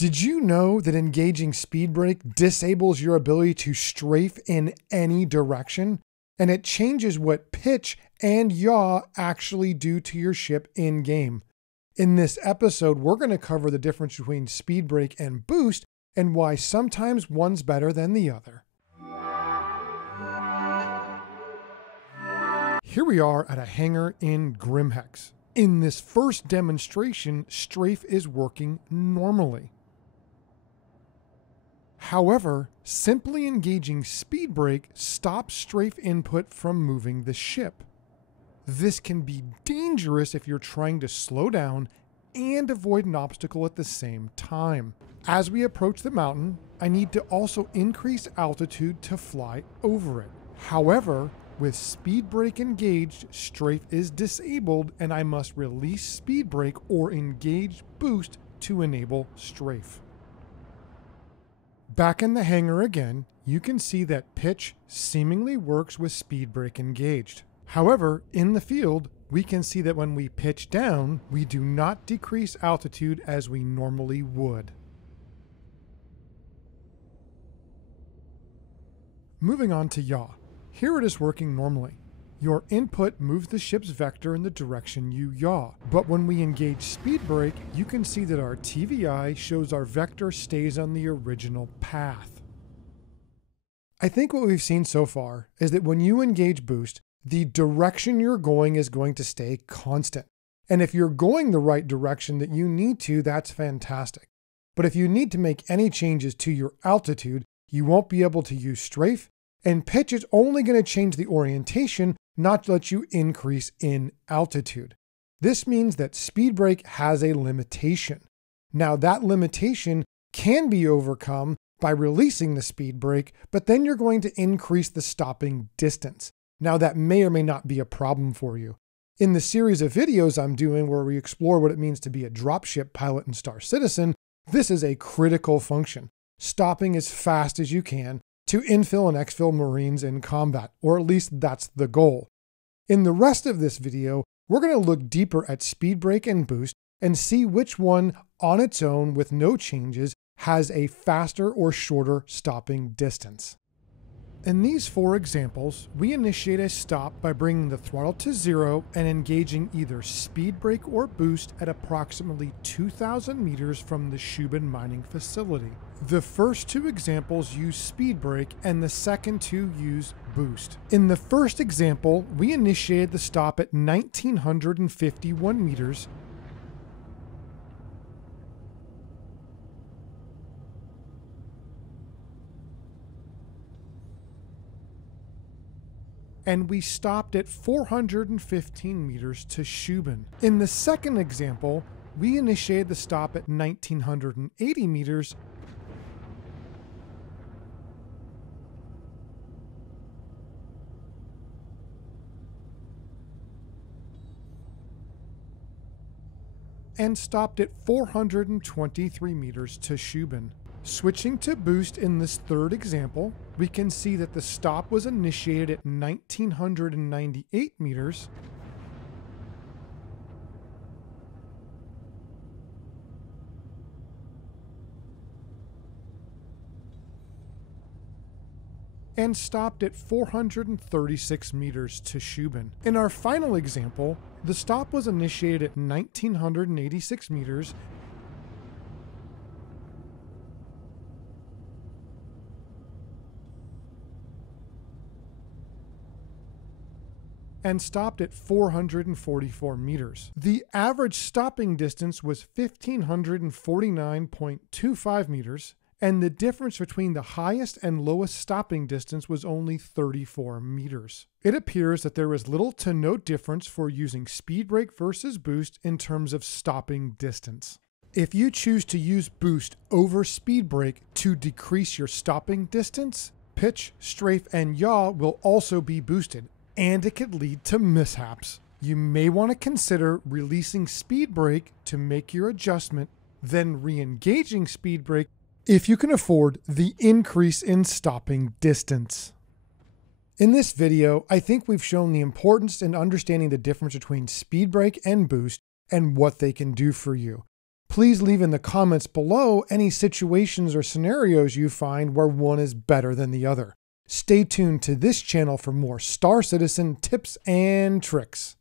Did you know that engaging speed brake disables your ability to strafe in any direction? And it changes what pitch and yaw actually do to your ship in game. In this episode, we're going to cover the difference between speed brake and boost and why sometimes one's better than the other. Here we are at a hangar in Grimhex. In this first demonstration, strafe is working normally. However, simply engaging speed brake stops strafe input from moving the ship. This can be dangerous if you're trying to slow down and avoid an obstacle at the same time. As we approach the mountain, I need to also increase altitude to fly over it. However, with speed brake engaged, strafe is disabled and I must release speed brake or engage boost to enable strafe. Back in the hangar again, you can see that pitch seemingly works with speed brake engaged. However, in the field, we can see that when we pitch down, we do not decrease altitude as we normally would. Moving on to yaw. Here it is working normally. Your input moves the ship's vector in the direction you yaw. But when we engage speed brake, you can see that our TVI shows our vector stays on the original path. I think what we've seen so far is that when you engage boost, the direction you're going is going to stay constant. And if you're going the right direction that you need to, that's fantastic. But if you need to make any changes to your altitude, you won't be able to use strafe, and pitch is only going to change the orientation, not to let you increase in altitude. This means that speed brake has a limitation. Now that limitation can be overcome by releasing the speed brake, but then you're going to increase the stopping distance. Now that may or may not be a problem for you. In the series of videos I'm doing where we explore what it means to be a dropship pilot in Star Citizen, this is a critical function. Stopping as fast as you can to infill and exfil Marines in combat, or at least that's the goal. In the rest of this video, we're going to look deeper at speed brake and boost and see which one on its own with no changes has a faster or shorter stopping distance. In these four examples, we initiate a stop by bringing the throttle to 0 and engaging either speed brake or boost at approximately 2,000 meters from the Shubin mining facility. The first two examples use speed brake and the second two use boost. In the first example, we initiated the stop at 1,951 meters and we stopped at 415 meters to Shubin. In the second example, we initiated the stop at 1,980 meters and stopped at 423 meters to Shubin. Switching to boost in this third example, we can see that the stop was initiated at 1,998 meters and stopped at 436 meters to Shubin. In our final example, the stop was initiated at 1,986 meters and stopped at 444 meters. The average stopping distance was 1,549.25 meters, and the difference between the highest and lowest stopping distance was only 34 meters. It appears that there is little to no difference for using speed brake versus boost in terms of stopping distance. If you choose to use boost over speed brake to decrease your stopping distance, pitch, strafe, and yaw will also be boosted, and it could lead to mishaps. You may want to consider releasing speed brake to make your adjustment, then re-engaging speed brake if you can afford the increase in stopping distance. In this video, I think we've shown the importance in understanding the difference between speed brake and boost and what they can do for you. Please leave in the comments below any situations or scenarios you find where one is better than the other. Stay tuned to this channel for more Star Citizen tips and tricks.